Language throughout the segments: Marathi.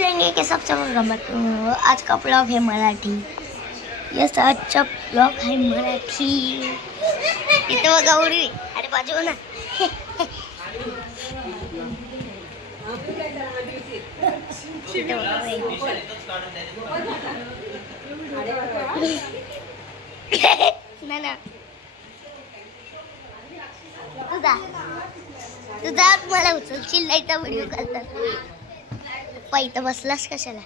लेंगे के सबसे आज का ब्लॉग है मराठी। यस आजचा ब्लॉग है मराठी। इथे बघा उरी, अरे बाजू ना ना तुझा मला उचलशील नाही तर व्हिडिओ काढतात। पप्पा इथं बसलास कशाला?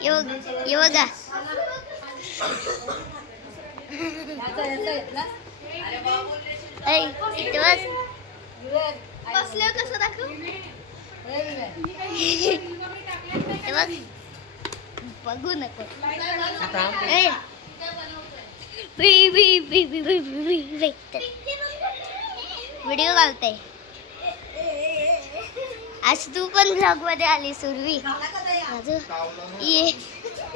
ये बघा बसले कसं दाखव बघू नको व्हिडिओ घालते। आज तू पण ब्लॉग मध्ये आली सुरवी। बाजू ये,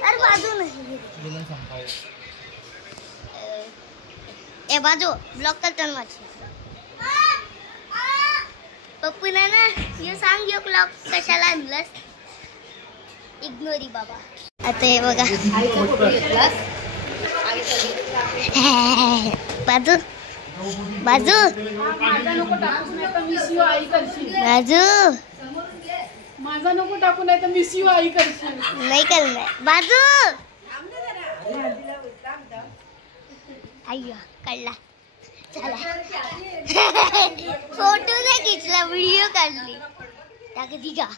अरे बाजू नाही ए बाजू ब्लॉग करताना माझी पप्पू ना ये सांग यो ब्लॉग कशाला आणलास? इग्नोरी बाबा। आता हे बघा बाजू बाजू बाजू माझा नको टाकू नाही तर मिस यू आई करशील। नाही करणार बाजू। अय्यो काढला चला फोटो नाही खिचला व्हिडिओ काढली टाक दिगा।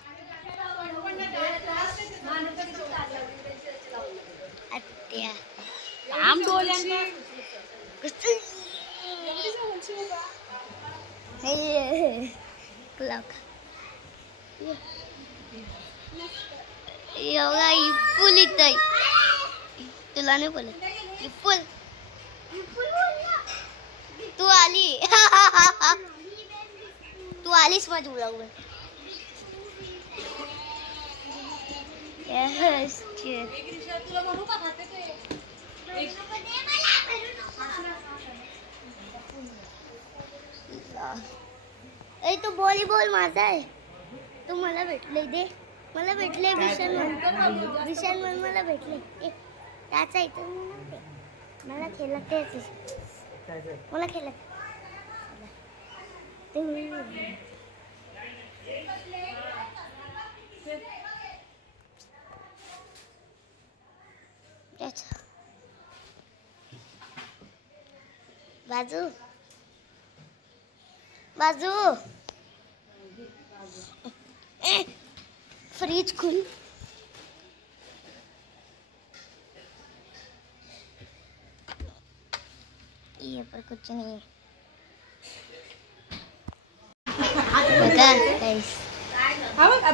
अत्या काम डोल्यांना ब्लॉग योगा इप्पूल इथं तुला नाही बोलत इप्पूल तू आली तू आलीस माझ्या ब्लॉगवर। ए तू व्हॉलीबॉल माझा आहे। तू मला भेटले दे, मला भेटले विशाल मला भेटले त्याचा इथं मला खेळत मला खेळत बाजू बाजू फ्रिज खुल ये पर कुछ नहीं है।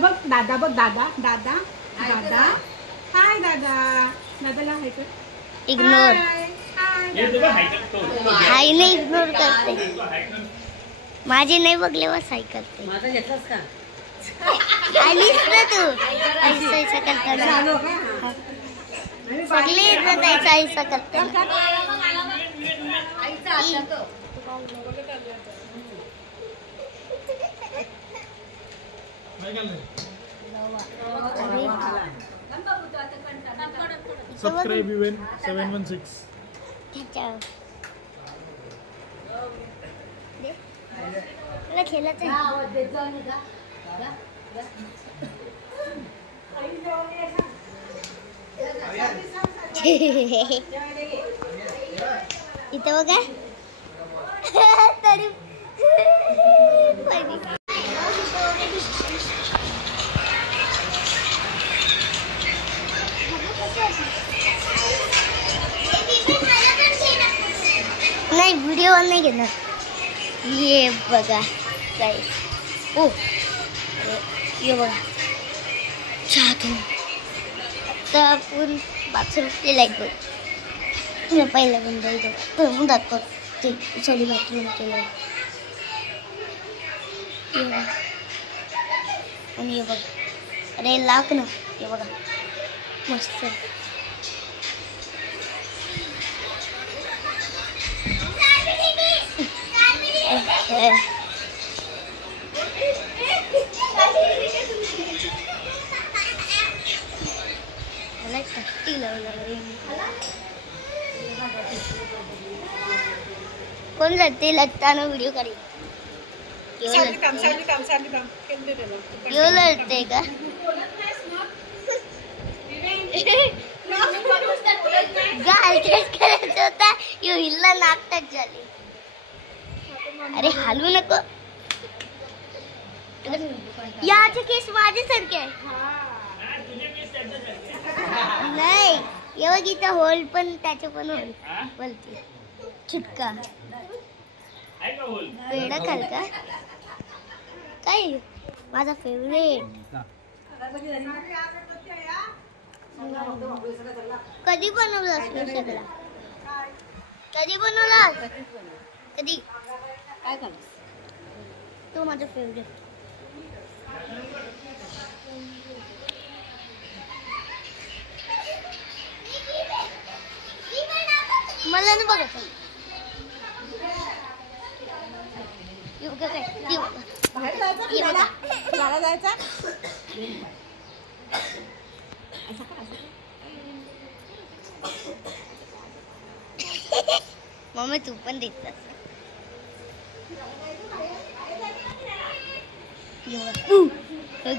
बघ दादा बघ दादा दादा दादा हाय दादा दादाला हाय कर इग्नोर हाय नाही इग्नोर करते माझी नाही बघले बस हाय करते। माझा घेतलास का आलीस ना तू ऐसा करताना सगळे येतात ऐसा करताना Subscribe even 716. मला खेळायचं इथं बघा तरी नाही व्हिडिओ नाही घेणार। ये बघा गाइस ओ ये बघा जादू आता आपण बाथरूमची लाईट बघ मी पहिला बंद येतो मग दाखव ते सॉरी बाथरूम केलं आणि हे बघ अरे लाख ना हे बघा मस्त कौन लगते लगता ना वीडियो करी क्यों लड़ते का गाल करायचं होता यो हिल्ला नाकटात झाली अरे हालू नको याचे केस माझ्यासारखे आहे नाही एवढं गीता होल पण त्याचे पण होल बोलते चिटका पेढा खाल का काय माझा फेवरेट कधी बनवला सगळा कधी बनवला कधी काय झालं तो माझा फेवरेट मला नाही बघत बाहेर जायचं फिरायला जायचं मम्मी तू पण दिसत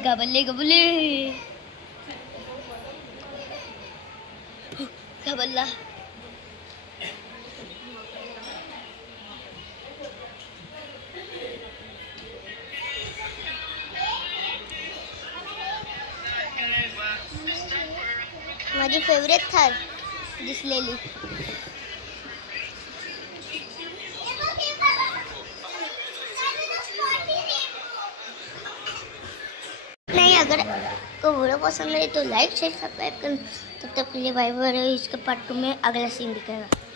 घाबरले घाबरले घाबरला माझी फेवरेट थार दिसलेली नहीं अगर को वीडियो पसंद है तो लाइक शेयर सब्सक्राइब कर तब तक के लिए बाय बाय। इसके पार्ट 2 में अगला सीन दिखेगा।